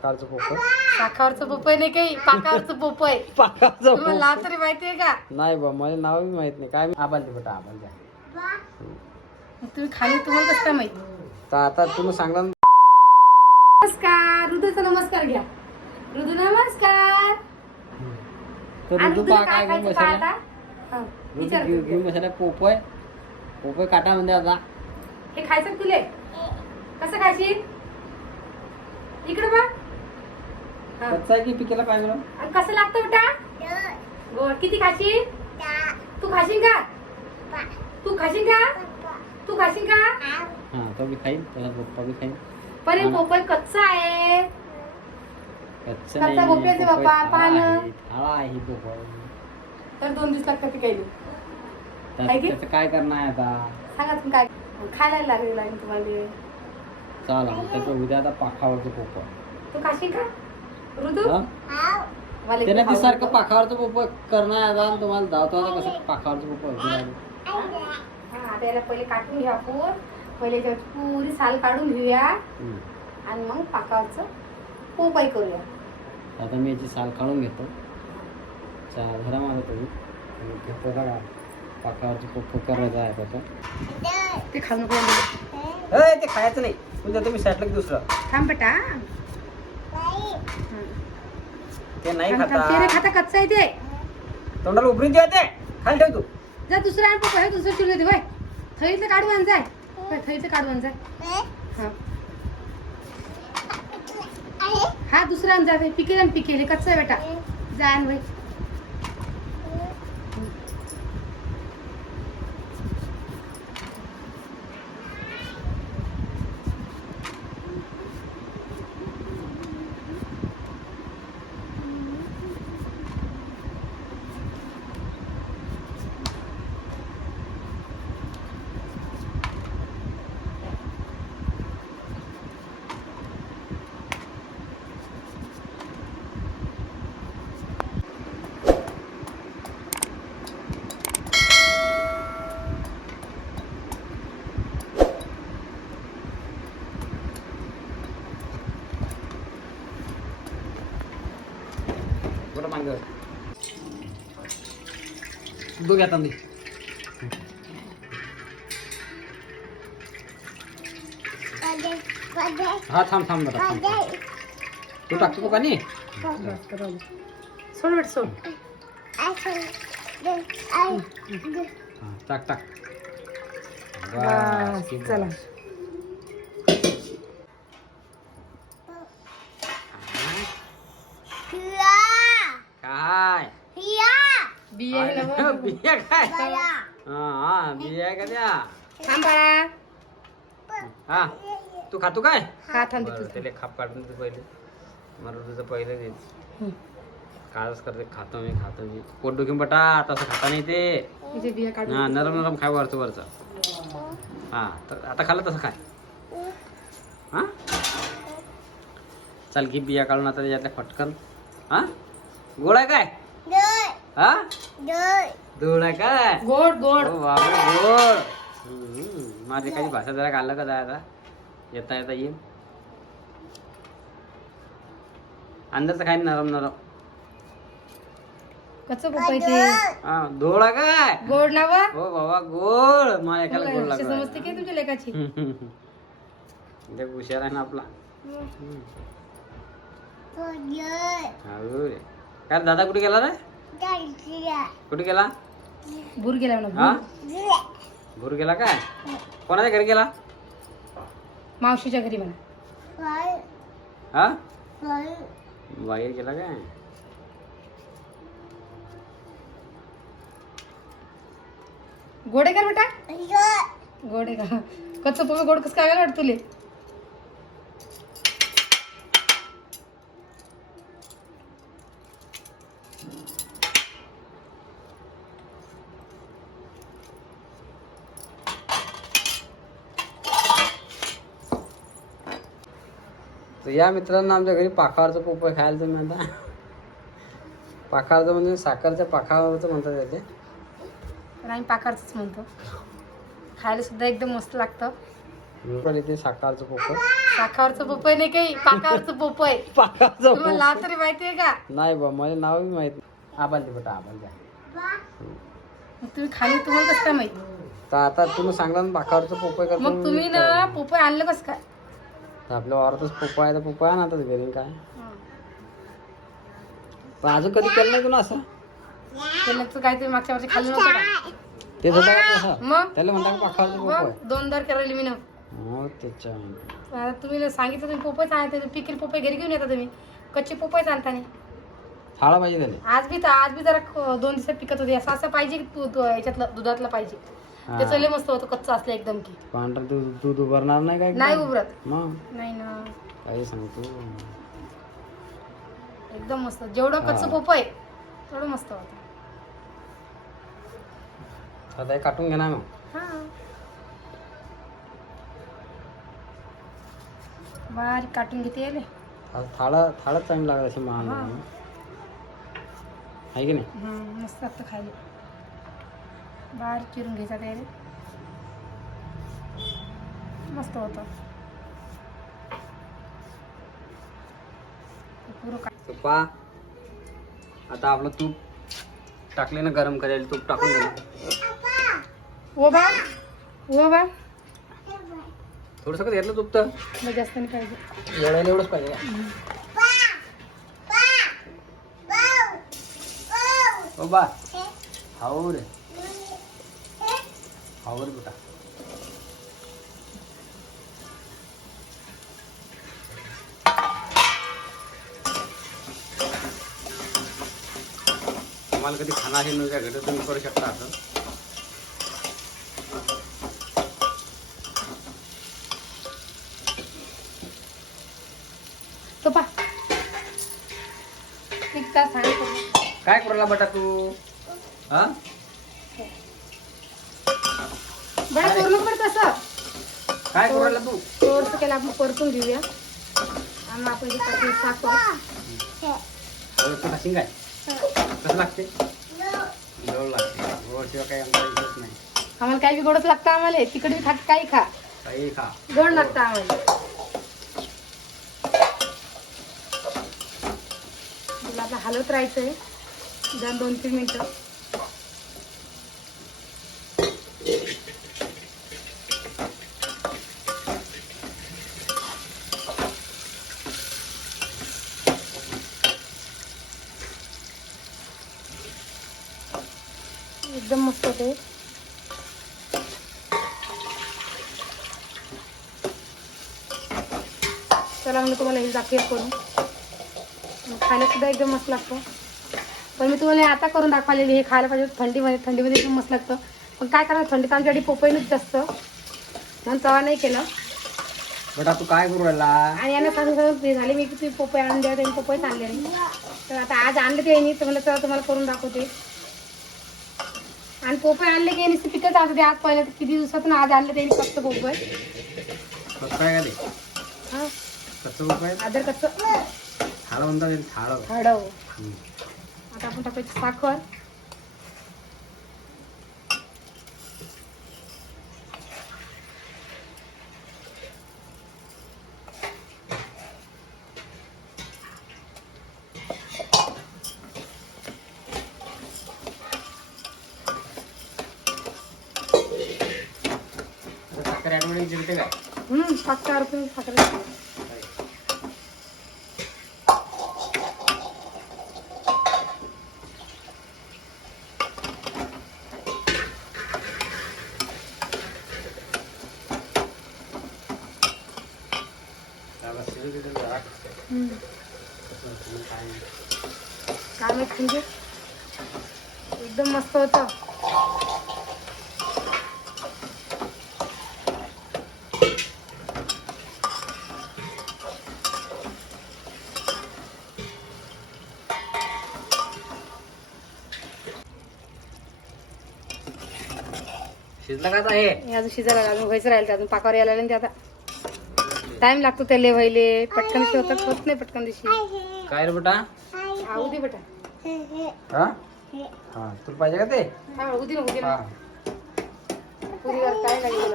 साखावरचं पपई नाही काही तुम्हाला नाव तरी माहितीये का? नाही बा मला नाव बी माहीत नाही. काय आबाल दे बेटा आबाल द्या. तुम्ही खाली तुम्हाला कसं काय माहिती? तर आता तुम्ही सांगला ना, नमस्कार हृदयचा नमस्कार घ्या. हृदय नमस्कार. तर आणि ऋतू तुला पहा काय काय घेऊन खायचं काय बसला आता? हा, ऋतू विचार. घेऊन पोपय पोपय काटा म्हणजे आता. हे खायचं तुले? कसं खायची इकडे बघ. कच्चा आहे की पिकेला पाहिजे? आणि कसं लागतं बेटा गोड किती खाशील? तू खाशील का? तू खाशील का? तू खाशील का? हा तो बी खाईन त्याला पप्पा बी खाईन. पण हे. पोपई कच्चा आहे. कच्चा कच्चा पोपयाचे पोपय बाप्पा, थाळा पानं. आहे, थाळा आहे पोपय तर दोन दिवस लागतात ते काही नाही तर आहे की? त्याचं काय करणार आहे आता? सांगा तुम्ही काय? खायला लागेल लागेल तुम्हाला. चला त्याचं उद्या आता पाखावरचं पोपय तू खाशील का? ऋतू? हा? मला त्याने ते सारखं पाखावरचं पोपय करणार आहे आता आणि तुम्हाला धावतो आता कसं पाखावरचं होतं. हा, आता याला पहिले काटून घ्या पूर. पहिले पुरी साल काढून घेऊया. आणि मग पाकावरचं पोपाई करूया. आता मी याची साल काढून घेतो. चार घरा मागं तुम्ही आणि घेतो बघा. पाखावरची पोपय करायचं आहे त्याचं ते खाऊन ए, ते खायचं नाही. तुझ्या तुम्ही साठलं की दुसरं. थांब बेटा ते नाही खाता. खाता कच्चा आहे ते. तोंडाला उभरी देते ते. खाली ठेव तू. जा दुसरा आण पप्पा हे दुसरं चिडू दे बाय थैचं काढून जाय. होय, थैचं काढून जाय. हा. हा दुसरा आण जा ते पिकेल आणि पिकेल हे कच्चा आहे बेटा. जा आण बाई बरं मांग दूध घ्या तांदी हा थांब थांब जरा थांब थांब. तू टाकतो का पाणी? सोड बेट सोड. टाक टाक. बस, बस, चला. काय बिया हे अरे, नवं. बिया काय हा हा बिया आहे का त्या थांब बाळा. हा तू खातो काय? हा थांब बरं, तिथं. त्याला खाप काढून पहिले. मला तुझं पहिले दे. हं. कालच करते खातो मी खातो मी. पोट दुखून बटा तसं खाता नाही ते. इथे बिया काढून हा नरम नरम खाय वरचं वरचं. हा तर आता खाल्लं तसं खाय. हा? चल घे बिया काढून आता त्याच्यातल्या फटकन हा? गोड आहे काय? हा? धूळ. आहे काय? गोड गोड. बापरे गोड. हम्म, माझी काही भाषा जरा घाललं का आता येता येता येईल अंदरचं खाईन नरम नरम? हा धूळ आहे काय? गोड नाव हो बाबा गोड. मला एकाला गोड लागला. समजते की तुमच्या लेखाची लय हुशार आहे ना आपला. होय. काय दादा कुठे गेला रे? कुठे गेला? भूर गेला हा? भूर. गेला काय? कोणाच्या घरी गेला? मावशीच्या घरी म्हणा. हा? बाहेर गेला काय? गोडे कर बेटा? गोडे का कच्च पपई गोड कसं काय वाटत तुले? तर या मित्रांनो आमच्या घरी पाखावरचं पोपय खायला तुम्ही आता पाखावरचं म्हणजे साखरच्या पाखावरचं म्हणतात त्याचे पण आम्ही पाकारच म्हणतो. खायला सुद्धा एकदम मस्त लागतं. पण इथे साखरचं पोपय शाखावरचं पोपय नाही काही? पाकावरचं पोपय पाकाचं तुम्हाला नाव तरी माहितीये का? नाही बा मला नाव बी माहीत आबाल दे बेटा आबाल द्या मग तुम्ही खाली तुम्हाला कसं काय माहीत? तर आता तुम्ही सांगला ना पाकावरचं पोपय करतो मग तुम्ही ना पोपय आणलं कसं काय? तर आपल्या वावरातच पोपा आहे तर पोपा आहे ना आता घरी काय? पण अजून कधी केलं नाही तुला असं? काहीतरी मागच्या वर्षी खाल्लं नव्हतं का? मग? त्याला म्हणता का पाकावरचं पोपा मग दोन दर करायला मी ना. हो त्याच्या आता तुम्ही सांगितलं तुम्ही पोपयच आणता पिकेल पोपय घरी घेऊन येता तुम्ही. कच्चे पोपयच आणता नाही थाळा पाहिजे त्याला. आज बी तर आज बी जरा दोन दिवसात पिकत होती. असं असं पाहिजे की तू तू याच्यातलं दुधातलं पाहिजे. त्याचं लय मस्त होतं कच्चं असलं एकदम की. पांढरं दूध दूध उभारणार नाही काय नाही उभरत. मग? नाही ना. काही सांगतो. एकदम मस्त. जेवढं कच्चं हा. पोपय तेवढं मस्त होतं. आता हे काटून घे ना मग? हा. बारीक काटून घेते याले. आता थाळा थाळाच चांगली लागत अशी महान हा. आहे की नाही? हम्म, मस्त लागतं खायला. बारीक चिरून घ्यायचा त्याने मस्त होतं. पुरं पा आता आपलं तूप टाकले ना गरम करायला तूप टाकून दे ओ बा ओ बा थोडंसं का घेतलं तूप तर? मग जास्त नाही पाहिजे. एवढ्याला एवढंच पाहिजे. का? ओ बा हाऊ रे. हाऊ रे बेटा तुम्हाला कधी खाना हे नव्हत्या घरी तुम्ही करू शकता असं. काय करूला बेटा तू? हा? बरं तसं? काय तू? केलं आपण परतून घेऊया आणि आपण टाकून टाकू अरे तू खाशील काय? कसं लागते? गोड लागते. गोडशिवाय काही आमचा विषयच नाही. आम्हाला काही बी गोडच लागतं आम्हाला. तिकडे बी खा काही खा. काही खा. गोड लागतं आम्हाला. आता हलवत राहायचंय. जर दोन तीन मिनिटं एकदम मस्त होते चला मी तुम्हाला हे दाखवेल करून. खायला सुद्धा एकदम मस्त लागतं. पण मी तुम्हाला आता करून दाखवलेली हे खायला पाहिजे थंडीमध्ये थंडीमध्ये एकदम मस्त लागतं. पण काय करायचं थंडीत आमच्यासाठी पोपईनच जास्त. म्हणून तवा नाही केलं. बेटा तू काय करू राहिला? आणि यांना सांगून सांगून ते झाले. मी किती पोपई आणून द्या त्यांनी पोपईच आणले तर आता आज आणले ते यांनी तर मला चला तुम्हाला करून दाखवते. आणि पोपई आणले की यांनी पिकत असते आज पहिलं किती दिवसातून आज आणले त्यांनी फक्त पोपई. काय का हां. कच्चं रूप आहे आदर कसं थाळं म्हणतात त्याला, थाळं हळव हम्म. आता आपण टाकायची साखर आता साखर ॲटोमॅटिक जिरते काय हम्म पाच सहा रुपये साखर त्याला शिजू दे त्याला राख. हम्म. तुम्ही काय माहीत म्हणजे? एकदम मस्त होतं. शिजलं का आता हे? हे अजून शिजायला लागलं, अजून व्हायचं राहिलं ते अजून पाकावर यायला लागलं ते आता. टाइम लागतो त्याला व्हायले पटकन दिवशी होतं होत नाही पटकन दिवशी काय रे बेटा? दे बेटा. हा? हा तुला पाहिजे का ते? हा उदी ना उदी हा ना. पुरीवर काय लागेल?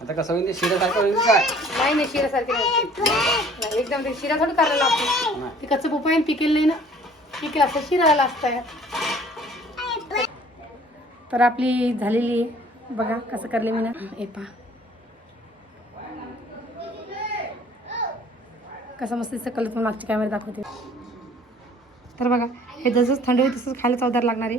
आता कसं होईल ते? शिऱ्यासारखं होईल काय नाही नाही शिरासारखे नाही एकदम ते शिरा थोडी करायला लागतो. ते कच्चं पपई पिकेल नाही ना. पिकेल असं शिरायला असतं तर आपली झालेली आहे. बघा कसं करले मी ना हे पहा. कसं मस्त दिसतं कलर तुम्हाला मागच्या कॅमेरा दाखवते. तर बघा हे जसंच थंड होईल तसंच खायला चवदार लागणार आहे.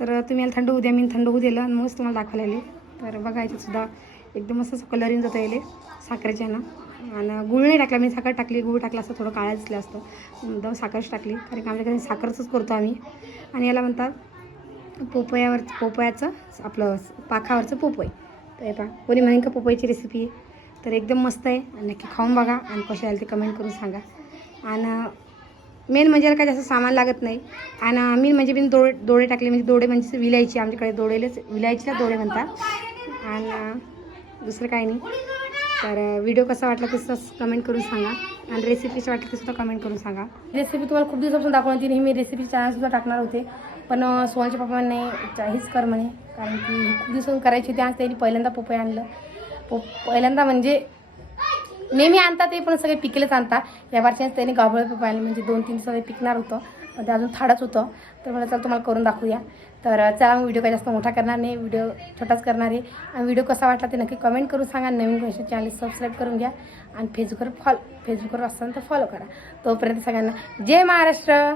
तर तुम्ही याला थंड होऊ द्या मी थंड होऊ दिलं आणि मस्त तुम्हाला दाखवायला आले. तर बघा याच्यातसुद्धा एकदम मस्त असं कलरिंग जातं जाता येईल साखरेच्या ना आणि गुळ नाही टाकला मी साखर टाकली गुळ टाकला असतं थोडं काळा दिसलं असतं. एकदम साखरच टाकली कारण की आमच्याकडे साखरचंच करतो आम्ही. आणि याला म्हणतात पोपयावर पोपयाचं आपलं पाखावरचं पोपय तर हे पहा कोणी म्हणेन का पोपयाची रेसिपी आहे तर एकदम मस्त आहे. आणि नक्की खाऊन बघा. आणि कसे आले ते कमेंट करून सांगा. आणि मेन म्हणजे काय जास्त सामान लागत नाही. आणि मी म्हणजे बिन दोडे दोडे टाकले. म्हणजे दोडे म्हणजे विलायची. आमच्याकडे दोडेलेच विलायचीला दोडे म्हणतात. आणि दुसरं काही नाही. तर व्हिडिओ कसा वाटला ते तसंच कमेंट करून सांगा. आणि रेसिपीचं वाटलं वाटली कमेंट करून सांगा. रेसिपी तुम्हाला खूप दिवसापासून दाखवण्यात येईल आणि मी रेसिपी चॅनलसुद्धा टाकणार होते. पण अं, पप्पा म्हणे हीच कर म्हणे. कारण की खूप दिवसून करायची होती आज त्यांनी पहिल्यांदा पपई आणलं. पो पहिल्यांदा म्हणजे नेहमी आणतात ते पण सगळे पिकलेच आणतात. या वर्षी त्यांनी गावळ पप्पा आणलं म्हणजे दोन तीन सगळे पिकणार होतं. पण ते अजून थाडच होतं. तर मला चला तुम्हाला करून दाखवूया. तर चला मग व्हिडिओ काही जास्त मोठा करणार नाही व्हिडिओ छोटाच करणार आहे. आणि व्हिडिओ कसा वाटला ते नक्की कमेंट करून सांगा. नवीन गोष्ट चॅनल सबस्क्राईब करून घ्या. आणि फेसबुकवर फॉलो फेसबुकवर असताना तर फॉलो करा. तोपर्यंत सगळ्यांना जय महाराष्ट्र!